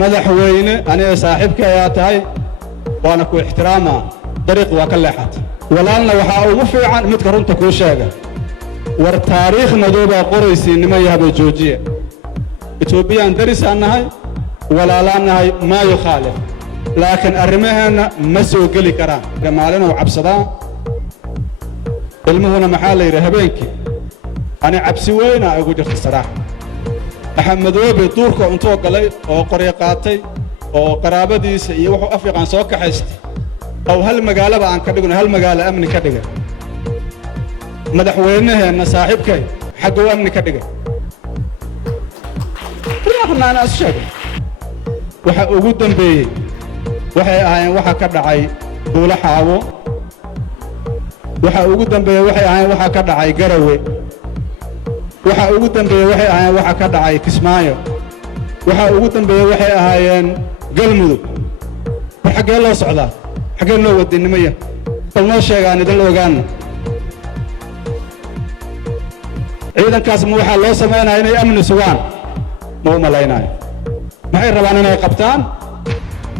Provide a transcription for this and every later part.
madaxweyne aniga saaxiibka ayaa tahay waana ku ixtiraama dariiq waa ka leexat walaalna waxaa ugu fiican midka runta kuu sheega war taariikh madoobaa qoraysii niman yahaba joojiya etoobiyaan darisaan nahay walaalaan nahay maa yukhaalif laakiin arrimaheenna ma soo geli karaan maalinuu cabsadaa ilmuhuna maxaa la yidhi habeenkii ani cabsi weynaa igu jirta saraaxa axmedoobe duurka intoo galay oo qoryo qaatay oo qaraabadiisa iyo wuxuu afrikaan soo kaxaystay oo hal magaalaba aan ka dhigno hal magaalo amni ka dhigay madaxweynaheenna saaxiibkay xagguu amni ka dhigay raaqnaana is sheegay waxa ugu dambeeyey waxay ahaayeen waxa ka dhacay buulo xaawo waxa ugu dambeeyey waxay ahaayeen waxa ka dhacay garawe waxa ugu dambeeyey waxay ahaayeen waxa ka dhacay kismaayo waxa ugu dambeeyey waxay ahaayeen galmudug war xaggee loo socdaa xaggee loo wadinimaya bal noo sheegaan idin ogaana ciidankaas ma waxaa loo samaynayaa inay amni sugaan ma u malaynayo maxay rabaan inay qabtaan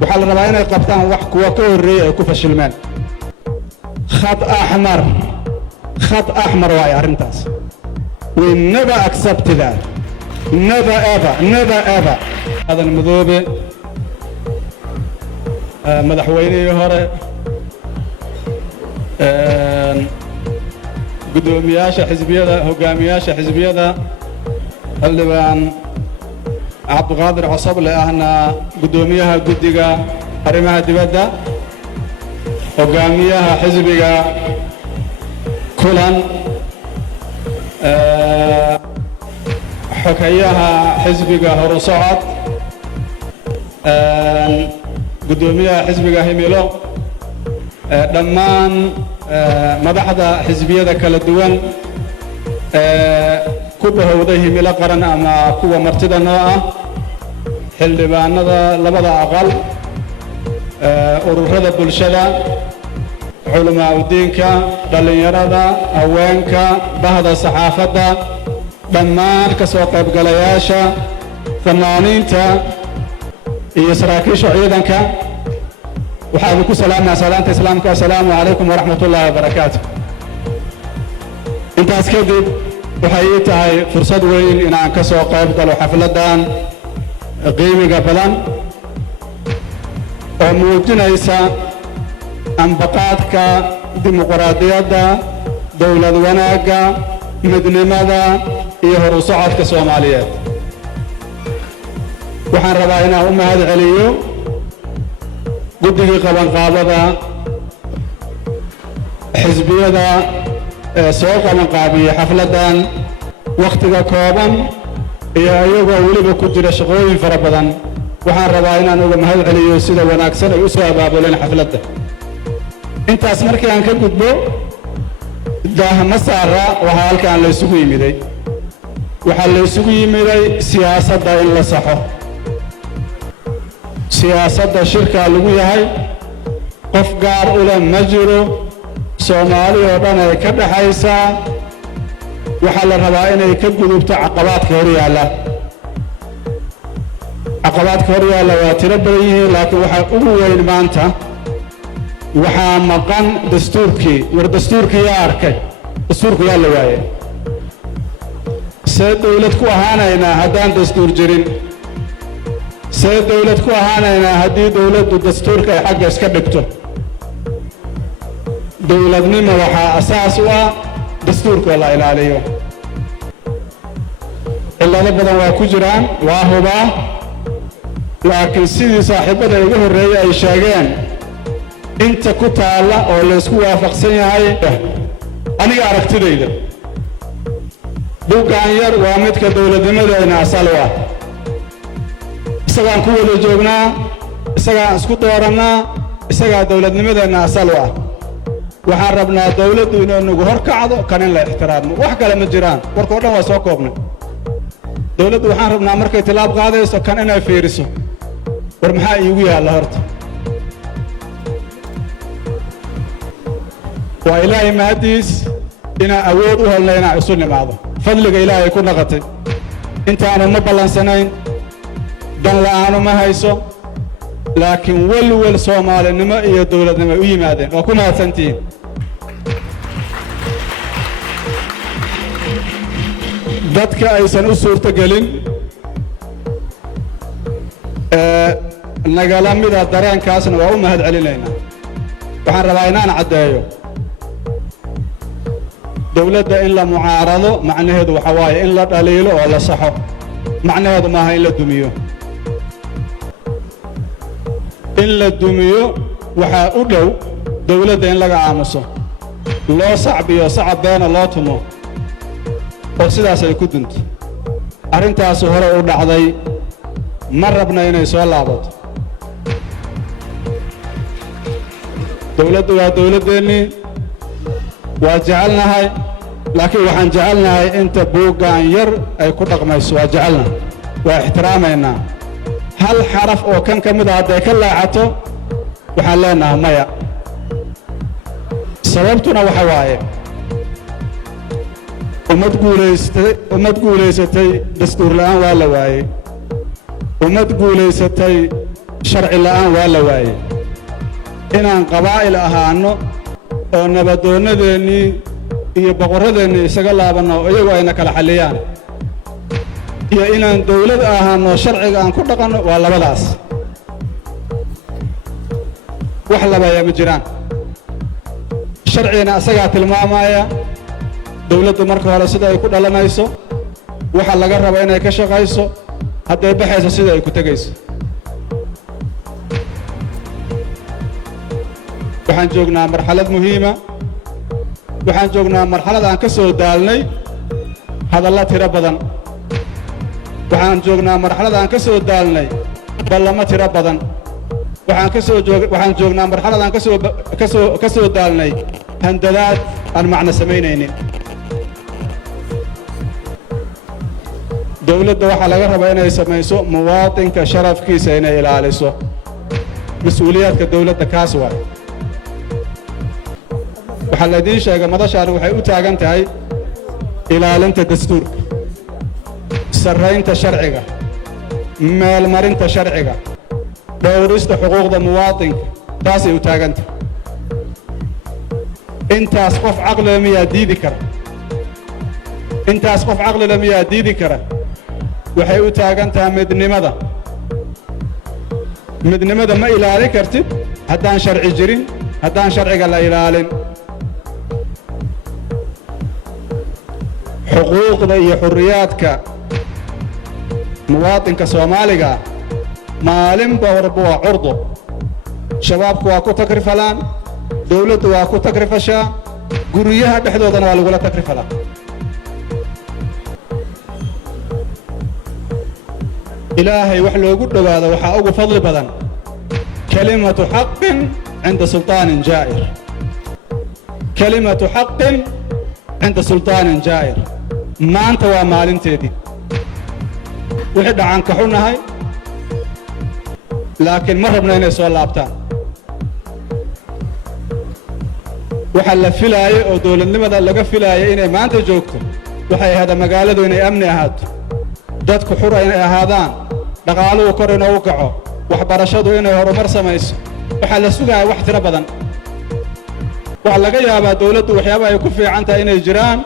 waxaa la rabaa inay qabtaan wax kuwa ka horreeyey ay ku fashilmeen khad axmar waay arrintaas we never accept that never ever adan madoobe madaxweynihii hore gudoomiyaasha xisbiyada hogaamiyaasha xisbiyada xildhibaan cabdiqaadir casable ahna gudoomiyaha guddiga arrimaha dibadda hogaamiyaha xisbiga kulan xogeyaha xisbiga horusocod gudoomiyaha xisbiga himilo dhammaan madaxda xisbiyada kala duwan ku bahowday himilo qaran ama kuwa martida noo ah xildhibaanada labada aqal ururada bulshada culamaa udiinka dhallinyarada haweenka bahda saxaafadda dhammaan ka soo qaybgalayaasha fanaaniinta iyo saraakiisha ciidanka waxaan ku salaamaa salaanta islaamka assalaamu calaykum waraxmatullaahi wabarakaatu intaas kadib waxay ii tahay fursad weyn inaan ka soo qayb galo xafladdan qiimiga badan oo muujinaysa ambaqaadka dimuqraadiyadda dowlad wanaagga midnimada iyo horu socodka Soomaaliyeed waxaan rabaa inaan u mahad celiyo guddigii qabanqaabada xisbiyada soo qabanqaabiyey xafladdan wakhtiga kooban iyo iyagoo weliba ku jira shaqooyin fara badan waxaan rabaa inaan uga mahad celiyo sida wanaagsan ay u soo abaabuleen xafladda intaas markii aan ka gudbo masaara waxaa halkaan la isugu yimiday waxaa la isugu yimiday siyaasadda in la saxo siyaasadda shirkaa lagu yahay qof gaar u leh ma jiro Soomaali oo dhan ay ka dhaxaysaa waxaa la rabaa inay ka gudubto caqabaadka hor yaalla waa tiro badan yihiin laakiin waxaa ugu weyn maanta waxaa maqan dastuurkii war dastuurkii yaa arkay dastuurku yaa la waayey see dawlad ku ahaanaynaa haddaan dastuur jirin see dawlad ku ahaanaynaa haddii dawladdu dastuurka ay xagga iska dhigto dawladnimo waxaa asaas u ah dastuurka la ilaaliyo cillado badan waa ku jiraan waa hubaa laakiin sidii saaxiibada iga horreeyey ay sheegeen inta ku taalla oo la isku waafaqsan yahay aniga aragtidayda buuggaan yar waa midka dawladnimadeena asal u ah isagaan ku wada joognaa isagaan isku doorannaa isagaa dawladnimadeena asal u ah waxaan rabnaa dawladdu inay nagu hor kacdo kan in la ixtiraamo wax kale ma jiraan warka oo dhan waa soo koobnay dawladdu waxaan rabnaa markay tilaab qaadayso kan inay fiiriso war maxaa iigu yaalla horta waa ilaahay mahadiis inaan awood u helnay inaan isu nimaado fadliga ilaahay ku naqatay intaanu ma ballansanayn dan la'aanu ma hayso laakiin welwel soomaalinimo iyo dowladnimo u yimaadeen waa ku mahadsantihiin dadka aysan u suurtagelin nagala mida dareenkaasna waa u mahad celinaynaa waxaan rabaa inaan caddeeyo dowladda in la mucaarado macnaheedu waxa waaye in la dhaliilo oo la saxo macnaheedu maaha in la dumiyo in la dumiyo waxaa u dhow dowladda in laga aamuso loo sacbiyo sacab beena loo tumo oo sidaas ay ku dunto arrintaasi hore u dhacday ma rabna inay soo laabato dowladdu waa dowladdeennii waa jecelnahay laakiin waxaan jecelnahay inta buuggaan yar ay ku dhaqmayso waa jecelnahay waa ixtiraamaynaa hal xaraf oo kan ka mid a hadday ka laacato waxaan leenahay maya sababtuna waxa waaye ummad guulaysatay dastuur la'aan waa la waayey ummad guulaysatay sharci la'aan waa la waayey inaan qabaa'il ahaanno oo nabadoonnadeennii iyo boqorradeennii isaga laabanno iyagu ayna kala xalliyaan iyo inaan dawlad ahaanno sharciga aan ku dhaqanno waa labadaas wax labaaya ma jiraan sharcigana asagaa tilmaamaya dawladdu marka hore sida ay ku dhalanayso waxa laga raba inay ka shaqayso hadday baxayso sida ay ku tegayso waxaan joognaa marxalad muhiima waxaan joognaa marxalad aan ka soo daalnay hadalla tiro badan waxaan joognaa marxalad aan ka soo daalnay ballamo tiro badan waxaan joognaa marxalad aan ka soo daalnay handadaad aan macno samaynaynin dawladda waxaa laga rabaa inay samayso muwaadinka sharafkiisa inay ilaaliso mas-uuliyaadka dawladda kaas waay waxaa laydiin sheegay madashaani waxay u taagan tahay ilaalinta dastuurka sarraynta sharciga meelmarinta sharciga dhowrista xuquuqda muwaadinka taasay u taagan tahay intaas qof caqliga miyaa diidi kara intaas qof caqliga miyaa diidi kara waxay u taagan tahay midnimada ma ilaalin kartid haddaan sharci jirin haddaan sharciga la ilaalin xuquuqda iyo xurriyaadka muwaadinka soomaaliga maalinba warba waa curdo shabaabku waa ku takrifalaan dawladdu waa ku takrifashaa guryaha dhexdoodana waa lagula takrifalaa ilaahay wax loogu dhowaado waxaa ugu fadli badan kalimatu xaqin cinda sulطaanin jaa'ir kalimatu xaqin cinda sulطaanin jaa'ir maanta waa maalinteedii wixii dhacan ka xunahay laakiin ma rabna inay soo laabtaan waxa la filaayay oo dawladnimada laga filaayay inay maanta joogto waxay ahayd magaaladu inay amni ahaato dadku xur inay ahaadaan dhaqaaluhu kor inuu kaco waxbarashadu inay horumar samayso waxaa la sugaaya wax tiro badan waxaa laga yaabaa dawladdu waxyaaba ay ku fiican tahay inay jiraan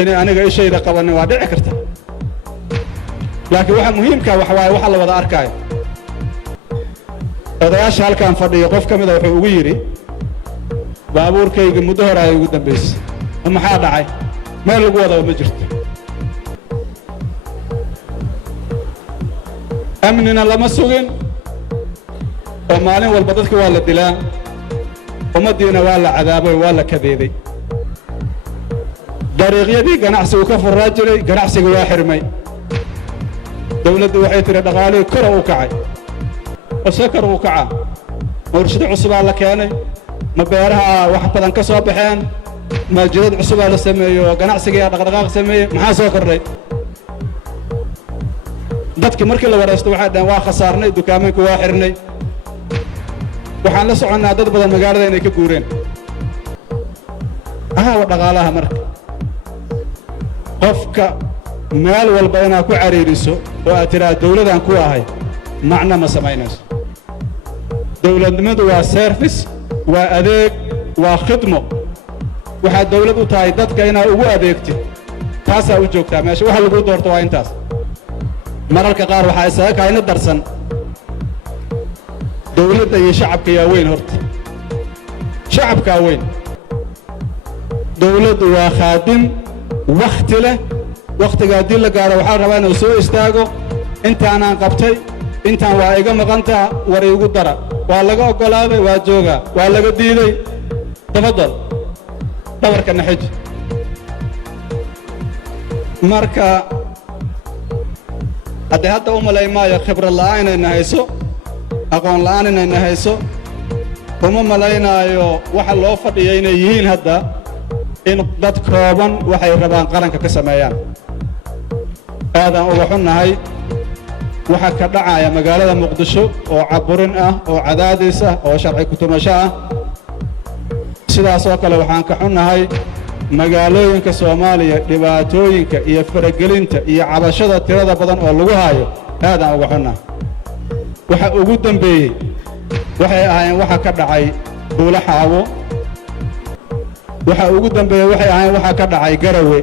inay aniga ishayda qabanin waa dhici karta laakiin waxa muhiimka wax waaye waxa la wada arkaayo odayaasha halkan fadhiyo qof ka mida wuxuu ugu yidhi baabuurkayga muddo hore ay ugu dambaysay maxaa dhacay meel lagu wadaba ma jirto amnina lama sugin oo maalin walba dadka waa la dilaa ummaddiina waa la cadaabay waa la kadeeday dariiqyadii ganacsigu ka furraa jiray ganacsiga waa xirmay dawladdu waxay tidhi dhaqaalihii kora u kacay oo see kor u kacaa ma warshado cusubaa la keenay ma beeraha wax badan ka soo baxeen ma jidad cusubaa la sameeyo oo ganacsigiia dhaqdhaqaaq sameeyey maxaa soo kordhay dadki markii la waraysto waxay dhaheen waa khasaarnay dukaamanka waa xirnay waxaan la soconnaa dad badan magaalada inay ka guureen ahaawa dhaqaalaha marka qofka meel walba inaad ku cariiriso oo aad tidhaha dawladaan ku ahay macno ma samaynayso. dowladnimadu waa service, waa adeeg, waa khidmo. waxaad dowlad u tahay dadka inaad ugu adeegtid, taasaa u joogtaa meesha. waxa lagu doorto waa intaas. mararka qaar waxaa isaga kaayna darsan dowladda iyo shacabka yaa weyn. horta shacabkaa weyn. dowladdu waa khaadim wakhti leh. wakhtiga haddii la gaaro waxaa rabaa inuu soo istaago. intaanaan qabtay, intaan waa iga maqantaa, war iigu dara. waa laga oggolaaday, waa joogaa. waa laga diiday, tafadal dhabarka naxij. marka haddii hadda u malay maayo khibrad la'aan inayna hayso, aqoon la'aan inayna hayso. uma malaynaayo waxa loo fadhiya inay yihiin hadda in dad kooban waxay rabaan qaranka ka sameeyaan. aadaan uga xunnahay waxa ka dhacaya magaalada muqdisho oo caburin ah, oo cadaadis ah, oo sharci ku-tumasho ah. sidaas oo kale waxaan ka xunnahay magaalooyinka Soomaaliya dhibaatooyinka iyo faragelinta iyo cabashada tirada badan oo lagu hayo. aadaan uga xunnahay. waxa ugu dambeeyey waxay ahaayeen waxa ka dhacay Buula Xaawo. waxa ugu dambeeyey waxay ahaayeen waxa ka dhacay Garawe.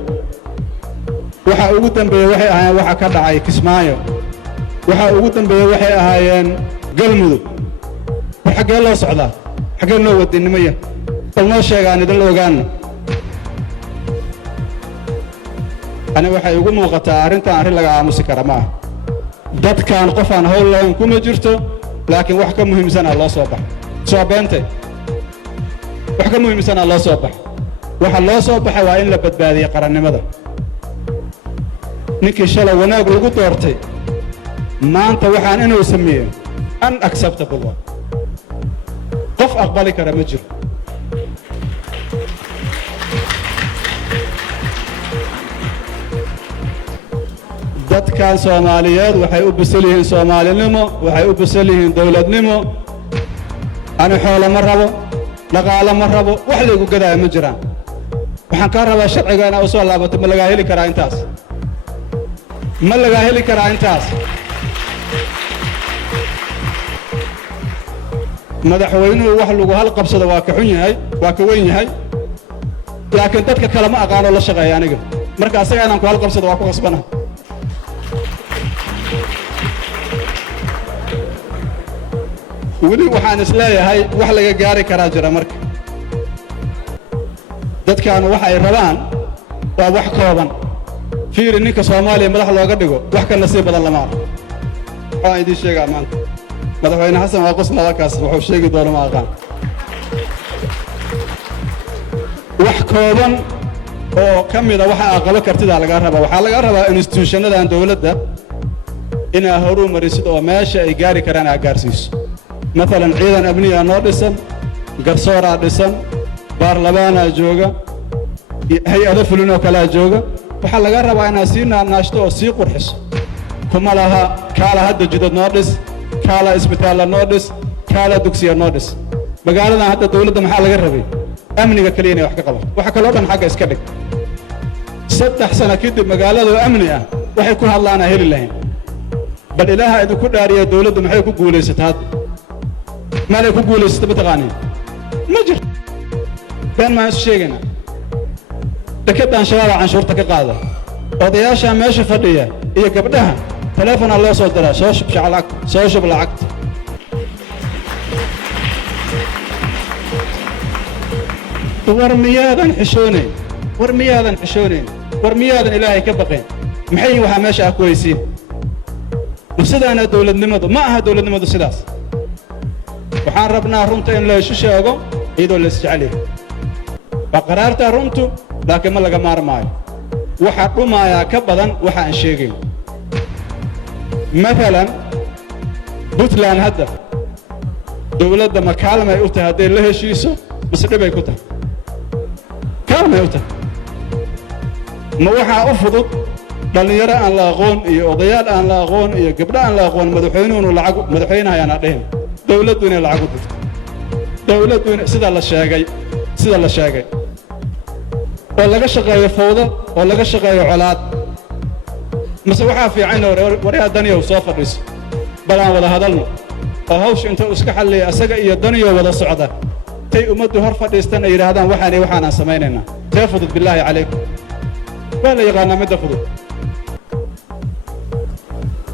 waxa ugu dambeeyey waxay ahaayeen waxa ka dhacay Kismaayo. waxa ugu dambeeyey waxay ahaayeen Galmudug. war xaggee loo socdaa? xaggee loo wadinimaya? bal noo sheegaan idin ogaana. ani waxay ugu muuqataa arrintan arrin laga aamusi kara ma aha. dadkan qof aan hawl lahayn kuma jirto, laakiin wax ka muhiimsanaa loo soo baxay. soo beentay wax ka muhiimsanaa loo soo baxay. waxa loo soo baxay waa in la badbaadiyo qarannimada. ninkii shalay wanaag lagu doortay maanta waxaan inuu sameeyo unacceptable. qof aqbali kara ma jiro. dadkan Soomaaliyeed waxay u bisal yihiin Soomaalinimo, waxay u bisal yihiin dowladnimo. ani xoolo ma rabo, dhaqaale ma rabo, wax laygu gadaayo ma jiraan. waxaan kaa rabaa sharciga inaad u soo laabato. ma lagaa heli karaa intaas? ma lagaa heli karaa intaas? madaxweynuhu wax lagu hal qabsado waa ka xun yahay, waa ka weyn yahay. laakiin dadka kale ma aqaano la shaqeeya aniga. marka asaga inaan ku hal qabsado waa ku qasbana. weli waxaan isleeyahay wax laga gaari karaa jira. marka dadkan waxay rabaan waa wax kooban. fiiri, ninka Soomaaliya madax looga dhigo wax ka nasiib badan lama arko. waxaan idiin sheegaa maanta madaxweyne xasan waa qos labakaas wuxuu sheegi doono ma aqaan. wax kooban oo ka mida waxa aqalo kartida laga rabaa. waxaa laga rabaa institutionadan dowladda inaa horu marisid oo meesha ay gaari karaan aad gaarsiiso. مثلا ciidan amniga noo dhisan, garsooraa dhisan, baarlamaanaa jooga, hay-ado fulin oo kalaa jooga. waxaa laga rabaa inaad sii naashto oo sii qurxiso. kuma laha kaala hadda jidad noo dhis, kaala isbitaalla noo dhis, kaala dugsiya noo dhis. magaaladan hadda dowladda maxaa laga rabay? amniga kaliya inay wax ka qabato. waxa kaloo dhan xagga iska dhig. 3 sano kadib magaalada oo amni ah waxay ku hadlaan aan heli lahayn. bal ilaaha idinku dhaariya dowladdu maxay ku guulaysataa hadda? مالك يقول استبتغاني ما جرت بين ما شيءنا تكتب عن شباب عن شرطك قاعدة وضياشة ماشي فضية هي قبلها تلفون الله صوتها سوش بشعلك سوش بالعقد ورميادا حشوني ورميادا حشوني ورميادا إلهي كبقين محي وها ماشي كويسين وسيدا أنا دولة نمض ما أها دولة نمض سداس waxaan rabnaa runta in la isu sheego iyadoo la isjeceliyo. baqaraarta runtu laakiin ma laga maarmaayo. waxa dhumaaya ka badan waxa aan sheegay. مثلا Puntland hadda dowladda ma kaalmay u tahay haddii la heshiiso mise dhibay ku tahay? kaalmay u tahay. ma waxaa u fudud dhalinyaro aan la aqoon iyo odayaal aan la aqoon iyo gabdho aan la aqoon madaxweynuhu lacag madaxweynaha aan dhahin. dowladdu inay lacag u dirto. dowladdu sida la sheegay oo laga shaqeeyo fowdo oo laga shaqeeyo colaad. mise waxaa fiican waryaa daniyow soo fadhiiso balaan wada hadalno oo hawsha inta iska xalliya asaga iyo daniyo wada socda tay ummaddu hor fadhiistan ay yidhaahdaan waxaan samaynaynaa tee fudud bilaahi calaykum waa la yaqaanaa midda fudud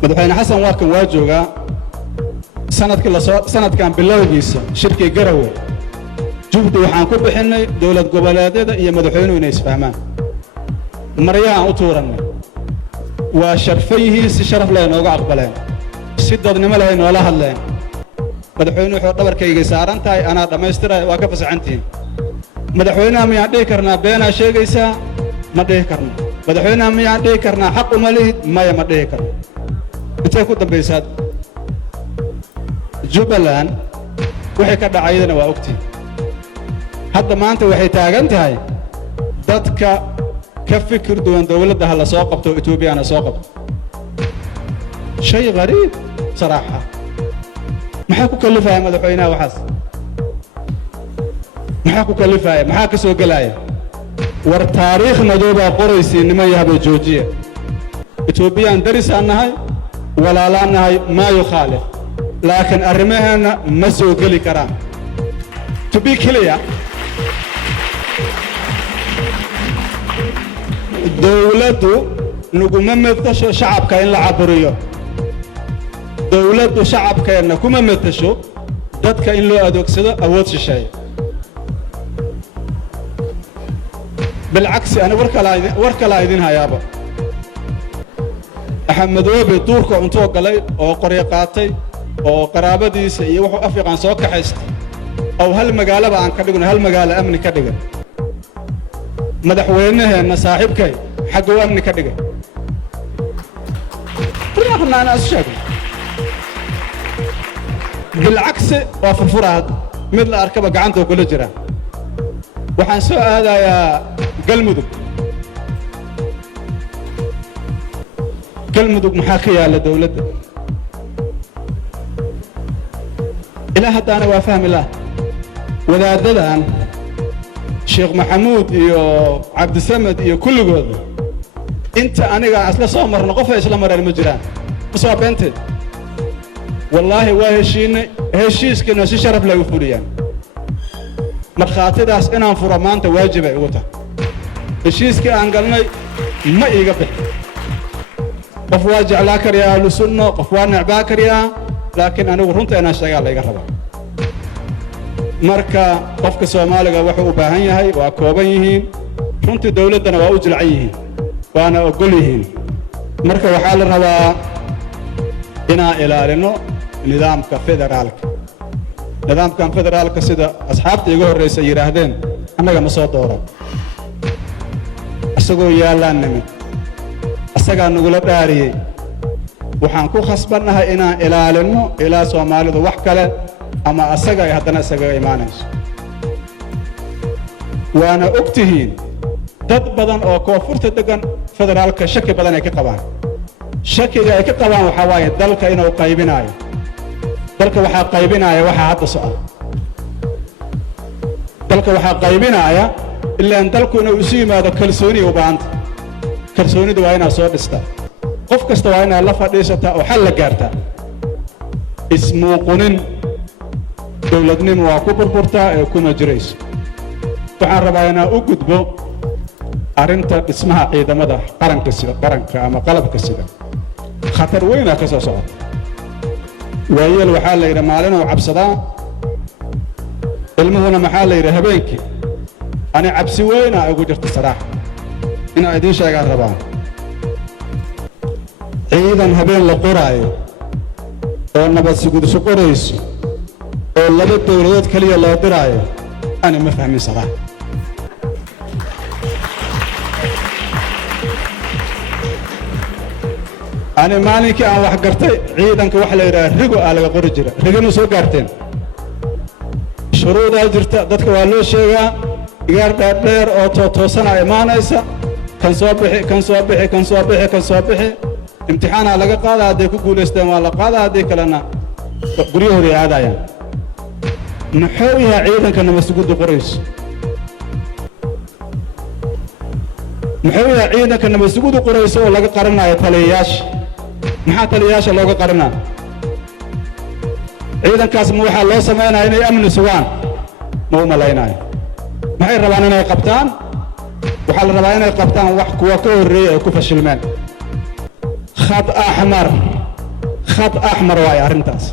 madaxweyne xasan waa kan waa joogaa sanadkan bilowgiisa shirkii Garowe juhdi waxaan ku bixinnay dowlad goboleedyada iyo madaxweynuhu inay isfahmaan maryahaan u tuurannay waa sharfan yihiin si sharaf leh nooga aqbaleen si dadnimo leh noola hadleen madaxweynuhu wuxuu dhabarkayga saaran tahay anaa dhammaystiraya waa ka fasaxantihiin madaxweynaha miyaan dhihi karnaa beenaa sheegaysaa ma dhihi karno madaxweynaha miyaan dhihi karnaa xaq uma lihid maya ma dhihi karno intee ku dambaysaad Jubbaland waxay ka dhacaydana waa ogtiin hadda maanta waxay taagan tahay dadka ka fikir duwan dawladda ha la soo qabto Etoobiyana soo qabto shay qariib صراحة maxaa ku kalifaya madaxweynaha waxaas maxaa ku kalifaya maxaa ka soo galaya war taariikh madooba qoraysiin niman yahay joojiya Etoobiyaan daris aan nahay walaalaan nahay ma yukhaalif laakiin arrimaheena ma soo gali karaan to be clear dawladdu nuguma meedasho shacabka in la caburiyo dawladdu shacabkeena kuma meedasho dadka in loo adeegsado awood shisheeye بالعكس أنا وركلا أيدين هيابا أحمد وابي دورك أنتو قلي أو قريقاتي أو قرابتي سيوحو أفيق عن سوك حيست أو هالمقالة عن كدقنا هالمقالة أمني كدقنا مدحوينه أن صاحبك حقوا أمني كدقنا رغم أنا أسشاك بالعكس وفي الفراد مثل أركبك عنده كل جرا waxaan soo aadayaa galmudug maxaa ka yaala dawladda ilaa haddaana waa fahmi laha wadaadadan sheekh maxamuud iyo cabdisamed iyo kulligood inta aniga isla soo marno qof ay isla mareen ma jiraan soo beenteed wallaahi waa heshiiskana si sharaf leh u fuliyaan markhaatidaas inaan furo maanta waajib ay ugu tahay heshiiskii aan galnay ma iiga bixin qof waa jeclaa kariyaa ahlu sunno qof waa necbaa kariyaa laakiin anigu runta inaan sheegaa la iga rabaa marka qofka soomaaliga wuxuu u baahan yahay waa kooban yihiin runtii dawladdana waa u jilcan yihiin waana ogol yihiin marka waxaa la rabaa inaan ilaalino nidaamka federaalka nidaamkan federaalka sida asxaabta iga horreysa yiraahdeen annaga ma soo dooran asagoo yaalaan nimid asagaa nagula dhaariyey waxaan ku khasbannahay inaan ilaalino ilaa Soomaalidu wax kale ama asaga ay haddana isaga imaanayso waana ogtihiin dad badan oo koonfurta degan federaalka shaki badan ay ka qabaan shakiga ay ka qabaan waxa waaye dalka inuu qaybinayo dalka waxaa qaybinaya waxa hadda socda dalka waxaa qaybinaya ilaa dalku inuu isu yimaado kalsooni u baahanta kalsoonidu waa inaad soo dhistaa qof kasta waa inaad la fadhiisataa oo xal la gaartaa ismuuqunin dawladnimo waa ku burburtaa ee kuma jirayso waxaan rabaa inaan u gudbo arrinta dhismaha ciidamada qaranka ama qalabka sida khatar weynaa ka soo socota waayeel waxaa la yidhi maalinuu cabsadaa ilmuhuna maxaa la yidhi habeenkii ani cabsi weynaa ugu jirta saraaxa inaan idiin sheegaan rabaa ciidan habeen la qoraayo oo nabad sugudso qorayso oo laba dawladood kaliya loo diraayo ani ma fahmin saraaxa أنا مالك أنا وحقرتي عيداً كوحلة رجو على قرجرة رجنا سو قارتين شروط أجرت ضدك والله شيء يقارب دير أو توصلنا إيمانا إسا كان صباحي امتحان على قاعدة هذيك يقول استعمال قاعدة هذيك لنا قريه هذه هذا يعني نحويها عيداً كنا مسجود قريش نحويها عيداً كنا مسجود قريش ولا قرنا يتلياش maxaa taliyaasha looga qarinaa ciidankaas ma waxaa loo samaynayaa inay amni sugaan ma u malaynayo maxay rabaan inay qabtaan waxaa la rabaa inay qabtaan wax kuwa ka horreeyay ay ku fashilmeen khad axmar waaye arrintaas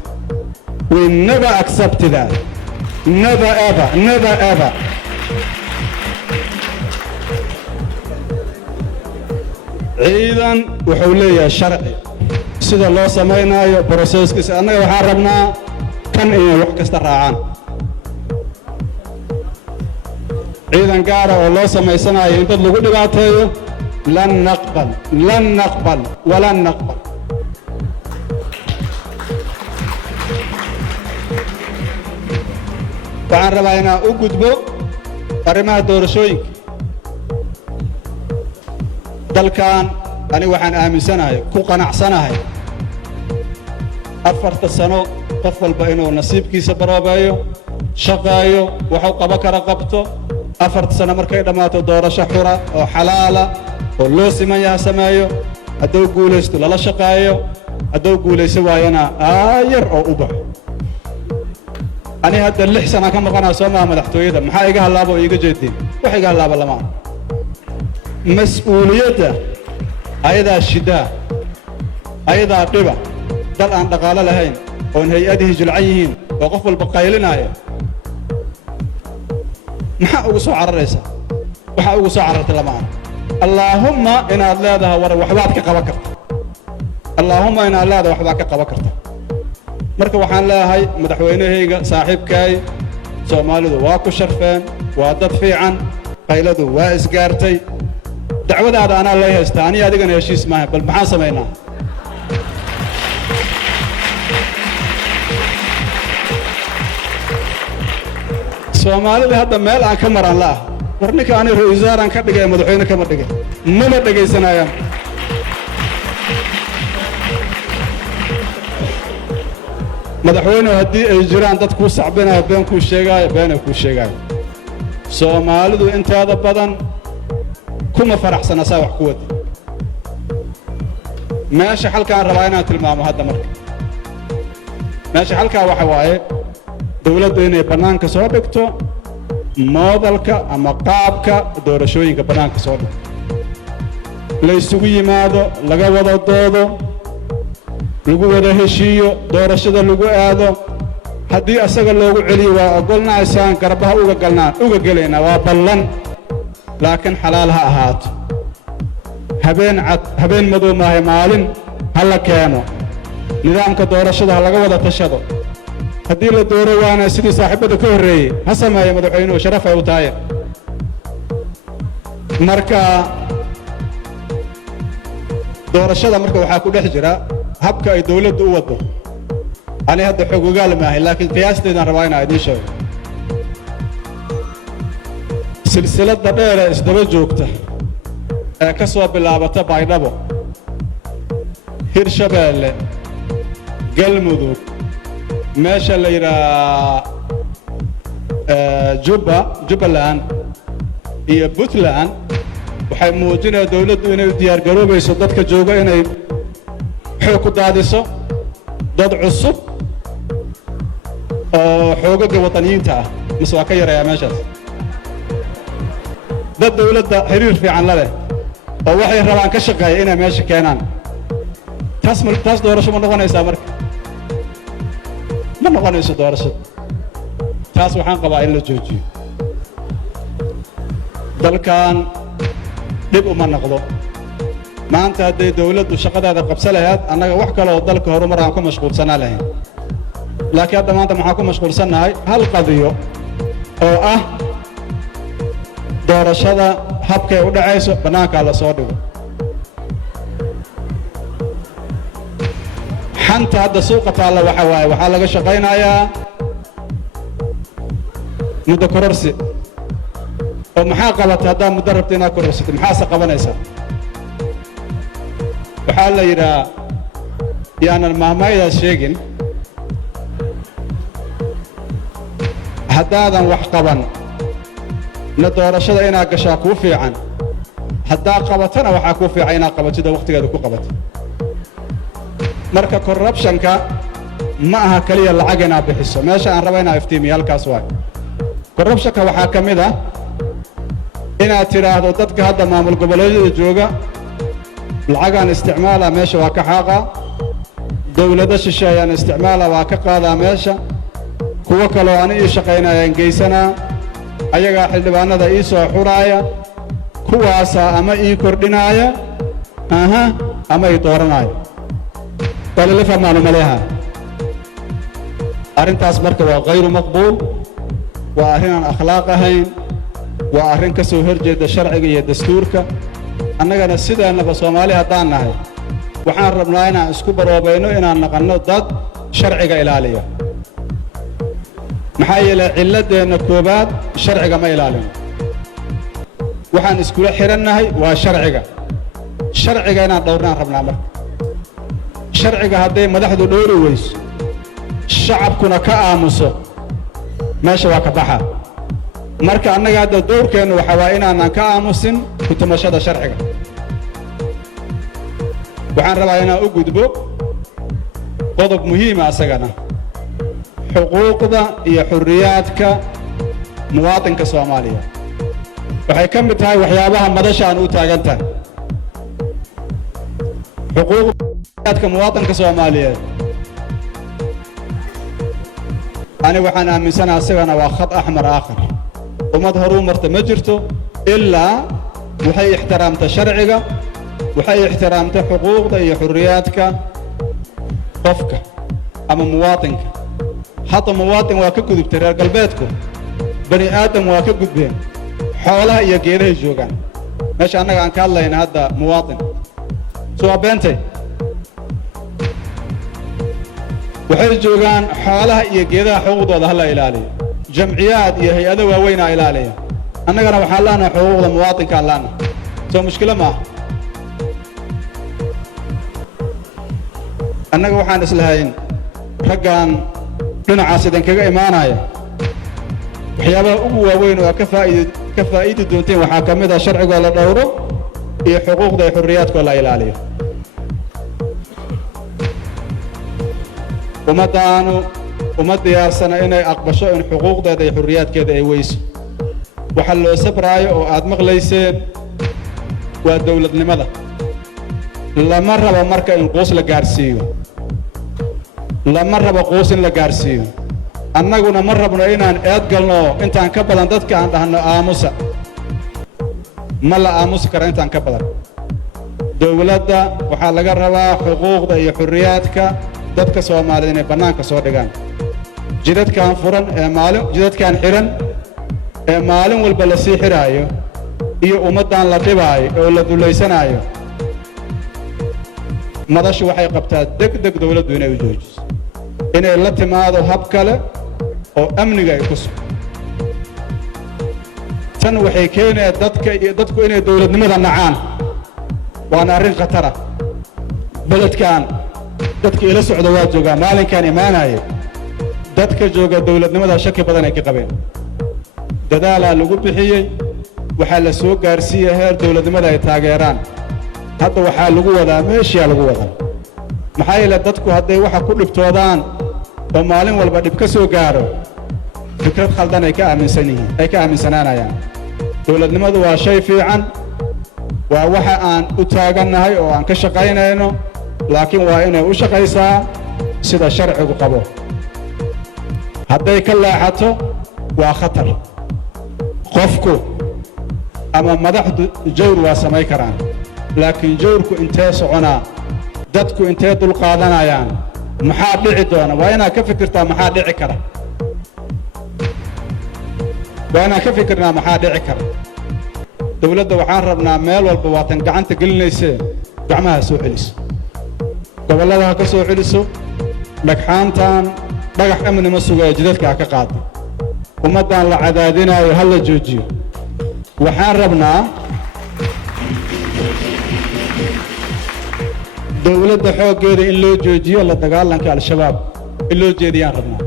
we never accept that never ever ciidan wuxuu leeyahay sharci sida loo samaynayo processkiisa annaga waxaan rabnaa kan inay wax kasta raacaan ciidan gaara oo loo samaysanayo in dad lagu dhibaateeyo lan naqbal walan naqbal waxaan rabaa inaan u gudbo arrimaha doorashooyinka dalkan aniga waxaan aaminsanahay ku qanacsanahay 4 sano qof walba inuu nasiibkiisa baroobeeyo shaqeeyo wuxuu qaba kara qabto 4 sano markay dhammaato doorasho xura oo xalaala oo loo siman yahay sameeyo hadduu guulaysto lala shaqeeyo hadduu guulayso waayana aayar oo u baxo ani hadda 6 sano ka maqanaa Soomaaliya madaxtooyada maxaa iga halaabo iga jeedin wax iga halaabo lama mas'uuliyadda ayadaa shidaa ayadaa dhiba dal aan dhaqaale lahayn oo hay'adihi jilcan yihiin oo qof walba qaylinaya maxaa ugu soo cararaysa waxa ugu soo carartay lama Allahumma inaad leedahay war waxbaad ka qaban kartaa Allahumma inaad leedahay waxbaad ka qaban kartaa marka waxaan leeyahay madaxweynahayga saaxiibkay Soomaalidu waa ku sharfeen waa dad fiican qayladu waa isgaartay dacwadaada anaa la haystaa aniga adigana heshiis maaha bal maxaan sameynaa Soomaalida hadda meel aan ka maran la war ninka aan ra'iisul wasaare ka dhigay madaxweyne kama dhigay mana dhageysanayaan madaxweyne haddii ay jiraan dad ku sacbinaya been ku sheegay been ku sheegay Soomaalidu inteeda badan kuma faraxsana saa wax ku wada meesha halkaan rabaa inaan tilmaamo hadda marka meesha halkaan waxa waaye dawladda inay banaanka soo dhigto moodalka ama qaabka doorashooyinka banaanka soo dhigto la isugu yimaado laga wada doodo lagu wada heshiiyo doorashada lagu aado haddii asaga loogu celiyo waa ogolnaysaan garbaha uga gelaynaa waa ballan laakiin xalaal ha ahaato habeen madow maahay maalin ha la keeno nidaamka doorashada ha laga wada tashado haddii la dooro waana sidii saaxiibada ka horreeyey ha sameeyo madaxweynuhu sharaf ay u tahay marka doorashada marka waxaa ku dhex jira habka ay dawladdu u wado ani hadda xog ogaal maahay laakiin qiyaasteedaan rabaa inaan idiin sheego silsiladda dheer ee isdaba joogta ee ka soo bilaabata Baydhabo Hirshabeelle Galmudug meesha la yiraahdo Jubbaland iyo Puntland waxay muujinayaan dawladdu inay diyaar garoobayso dadka jooga inay xoog ku daadiso dad cusub oo xoogaga wadaniyiinta ah mise waa ka yareeyaa meeshaas dad dawladda xiriir fiican la leh oo waxay rabaan ka shaqeeya inay meesha keenaan taas doorasho ma noqonaysaa marka ma noqonayso doorasho taas waxaan qabaa in la joojiyo dalkan dhib uma noqdo maanta hadday dawladdu shaqadeeda qabsan lahayd annaga wax kale oo dalka horumar aan ku mashquulsanaa lahayn laakiin hadda maanta maxaan ku mashquulsannahay hal qadiyo oo ah doorashada habkay u dhacayso bannaanka la soo dhigo xanta hadda suuqa taalla waxa waaye waxaa laga shaqaynayaa muddo kororsi oo maxaa qabatay haddaa muddo rabta inaad kororsatay maxaase qabanaysaa waxaa la yidhaa yaanan maahmaayadaas sheegin haddaadan wax qaban na doorashada inaad gashaa kuu fiican haddaa qabatana waxaa kuu fiican inaad qabatida wakhtigeeda ku qabato marka corruptionka ma aha kaliya lacag inaad bixiso meesha aan raba inaan iftiimiyo halkaas waay korrubshanka waxaa ka mid ah inaad tidhaahdo dadka hadda maamul goboleedyada jooga lacagaan isticmaalaa meesha waa ka xaaqaa dowlado shisheeyaan isticmaalaa waa ka qaadaa meesha kuwo kaloo ani ii shaqaynayaan geysanaa ayagaa xildhibaanada ii soo xuraaya kuwaasaa ama ii kordhinaaya ama ii dooranaayo walila fahmaanu maleeha arrintaas marka waa kayru maqbuul waa arrin aan akhlaaq ahayn waa arrin ka soo horjeeda sharciga iyo dastuurka annagana sidaanaba soomaali haddaan nahay waxaan rabnaa inaan isku baroobayno inaan naqanno dad sharciga ilaaliya maxaa yeelay cilladeenna koowaad sharciga ma ilaalino waxaan iskula xihannahay waa sharciga inaan dhowrnaan rabnaa marka sharciga hadday madaxdu dhowri weyso shacabkuna ka aamuso meesha waa ka baxa marka annaga hadda dowrkeennu waxaa waa inaanan ka aamusin ku tumashada sharciga waxaan rabaa inaan u gudbo qodob muhiima asagana xuquuqda iyo xurriyaadka muwaadinka soomaaliya waxay ka mid tahay waxyaabaha madasha aan u taagan tahay xuquuqda muwaadinka soomaaliyeed ani waxaan aaminsanaha asagana waa khad axmar aakhar ummad horuu marta ma jirto ilaa waxay ixtiraamta sharciga waxay ixtiraamta xuquuqda iyo xurriyaadka qofka ama muwaadinka hadda muwaadin waa ka gudubtay reer galbeedku bani aadam waa ka gudbeen xoolaha iyo geedahay joogaan meesha annaga aan ka hadlayna hadda muwaadin soo beentay waxay joogaan xoolaha iyo geedaha xuquuqdooda hala ilaaliyo jamciyaad iyo hay-ado waaweyn aa ilaaliya annagana waxaan leenahay xuquuqda muwaadinkaan leenahay soo mushkilo maaha annaga waxaan islahayn raggan dhinacaas idinkaga imaanaya waxyaabaha ugu waaweyn oo ka faa'iidi doonteen waxaa ka mid ah sharcigoo la dhowro iyo xuquuqda iyo xurriyaadkoo la ilaaliyo ummaddaanu uma diyaarsana inay aqbasho in xuquuqdeeda iyo xurriyaadkeeda ay weyso waxa loo sabraayo oo aad maqlayseen waa dawladnimada lama rabo marka in quus la gaarsiiyo lama rabo quus in la gaarsiiyo annaguna ma rabno inaan eed galno intaan ka badan dadka aan dhahno aamusa ma la aamusi kara intaan ka badan dawladda waxaa laga rabaa xuquuqda iyo xurriyaadka dadka Soomaaliyeed inay bannaanka soo dhigaan jidadkan furan jidadkan xiran ee maalin walba la sii xiraayo iyo ummadan la dhibaayo oo la duleysanayo madashu waxay qabtaa degdeg dawladdu inay u joojiso inay la timaado hab kale oo amniga ay ku sugan tan waxay keenaysaa dadku inay dawladnimada nacaan waana arrin khatar ah beledkan dadka ila socda waa joogaa maalinkan imaanaya dadka jooga dawladnimada shaki badan ay ka qabeen dadaalaa lagu bixiyey waxaa la soo gaarsiiyey heer dawladnimada ay taageeraan hadda waxaa lagu wadaa meeshiyaa lagu wadaa maxaa yeelay dadku hadday waxa ku dhibtoodaan oo maalin walba dhib ka soo gaaro fikrad khaldan ay ka aaminsanaanayaan dawladnimadu waa shay fiican waa waxa aan u taagannahay oo aan ka shaqaynayno laakiin waa inay u shaqaysaa sida sharcigu qabo hadday ka leexato waa khatar qofku ama madaxdu jawr waa samay karaan laakiin jawrku intee soconaa dadku intee dul qaadanayaan maxaa dhici doona waa inaad ka fikirtaa maxaa dhici kara dawladda waxaan rabnaa meel walba waatan gacanta gelinaysee gacmaha soo celiso gobollada ha ka soo celiso dhagxaantan dhagax amni ma sugayo jidadka ha ka qaado ummaddan la cadaadinayo ha la joojiyo waxaan rabnaa dawladda xooggeeda in loo joojiyo la dagaalanka al-shabaab in loo jeediyaan rabnaa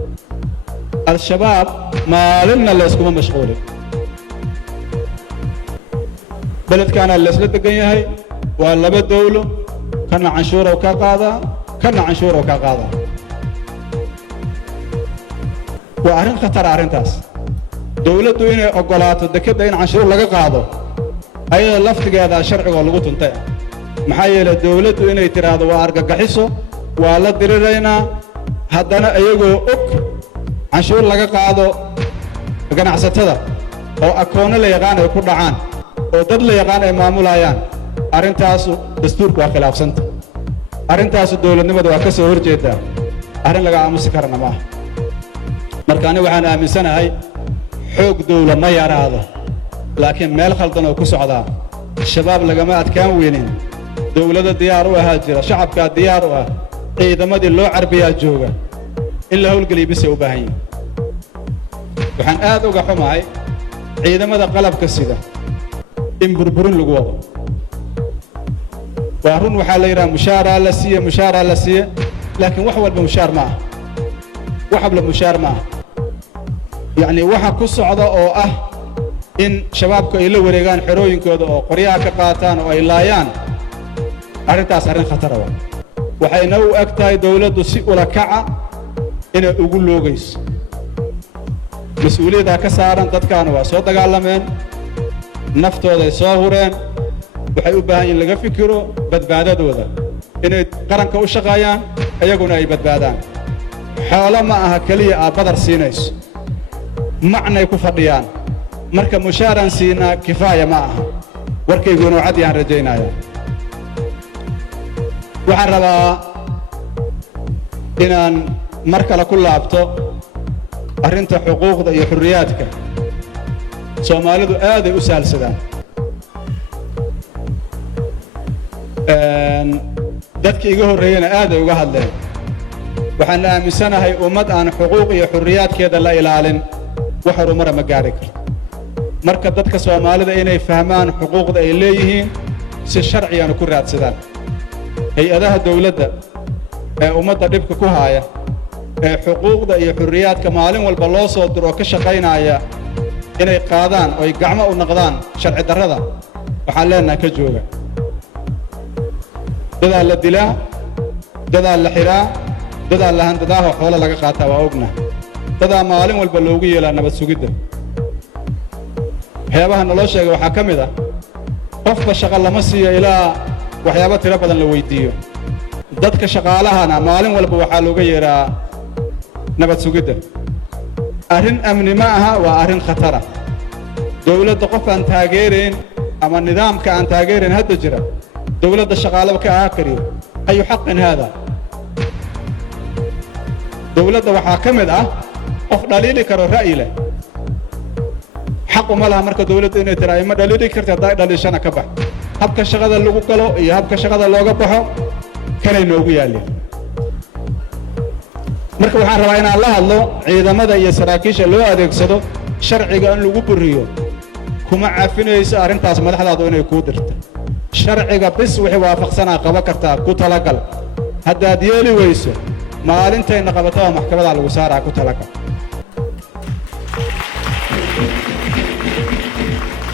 al-shabaab maalinna la iskuma mashquulin beledkaana la isla degan yahay waa laba dawlo kana canshuurow ka qaadaa kana canshuurow ka qaadaa وأرين خطر أرنتاس دولة إنه أقولاته دكتة إن عشرة لقى قاضو أي لفت هذا شرع والغوت انتهى محايل الدولة إنه تراد وأرجع حسه ولا درينا هذانا أيجو أك عشرة لقى قاضو كان عساتها أو أكون اللي يغان يكون عان أو ضد اللي يغان إمامول عيان أرنتاس دستور وخلاف سنت أرنتاس الدولة نمد وكسر ورجيتها أرن لقى مسكرنا معه مركاني وحنا من سنة هاي حق دولة ما يرى هذا لكن ما الخلطنا وكسر هذا الشباب لجماعة كان وينين دولة الديار وهاجرة شعب كديار إذا ما دي اللو عربية جوجا إلا هو القليب يسوي بهاي وحن آذو قحماي إذا ما ده قلب كسيدة إن بربرون لجوه وهرون وحاليرا مشارة لسية مشارة لسية لكن وحول بمشار معه وحبل مشار معه يعني waxa ku socda oo ah in shabaabku ay la wareegaan xerooyinkooda oo qoryaha ka qaataan oo ay laayaan arintaas arin khatar ah waxayna u agtahay dawladdu si ula kaca inay ugu loogayso mas'uuliyadda ka saaran dadkan waa soo dagaalameen naftooda ay soo hureen waxay u baahan yihiin laga fikiro badbaadadooda inay qaranka u shaqeeyaan ayaguna ay badbaadaan xoolo ma aha kaliya badar siinayso معنى يكون فضيان مركب مشارا سينا كفاية معها وركي يقولوا عدي عن رجينا يا وحربا إن مركلة كلها أبطأ أرنت حقوق ذي حرياتك سومالي دو آذي أسال سدان دادك يقول رينا آذي وقهد لهم وحنا من سنة هي أمد عن حقوق حريات كذا لا إلالين وحرو مرة مقارك مركز dadka Soomaalida inay fahmaan xuquuqda ay leeyihiin si sharci ah ku raadsadaan hay'adaha dawladda ee ummadda dibka ku haya ee xuquuqda iyo xurriyaadka maalin walba loo soo diro ka shaqeynaya inay qaadaan oo ay gacmo u noqdaan sharci darrada waxaan leenahay ka jooga dadaal la dilaa dadaal la xiraa dadaal la handadaha xoolo laga qaataa waa ogna dadaa maalin walba loogu yeelaa nabad sugidda waxyaabaha naloo sheegay waxaa ka mid ah qofba shaqo lama siiyo ilaa waxyaabo tiro badan la weydiiyo dadka shaqaalahana maalin walba waxaa looga yeeraa nabad sugidda arrin amni ma aha waa arrin khatara dawladda qof aan taageerayn ama nidaamka aan taageerayn hadda jira dawladda shaqaalaba ka aha kariyo ayu xaqin hada dawladda waxaa ka mid ah qof dhaliili karo ra'yi leh حق مالها مركز دولة إنه ترى إما دليل كرت داي دليل شنا كبح هبك الشغل اللي قالوا إيه هبك الشغل اللي قبحه كان ينوبي عليه مركز وحنا رأينا الله إذا ماذا يسراكيش اللي هو هذا يقصده شرعي قال له قبريه كم عارفين يسأل أنت أسمع هذا دونه يقدرت شرعي بس وحي وافق سنة قبكرتا كتلاقل هذا ديالي ويسو ما أنت إن قبتها محكمة على الوزارة كتلاقل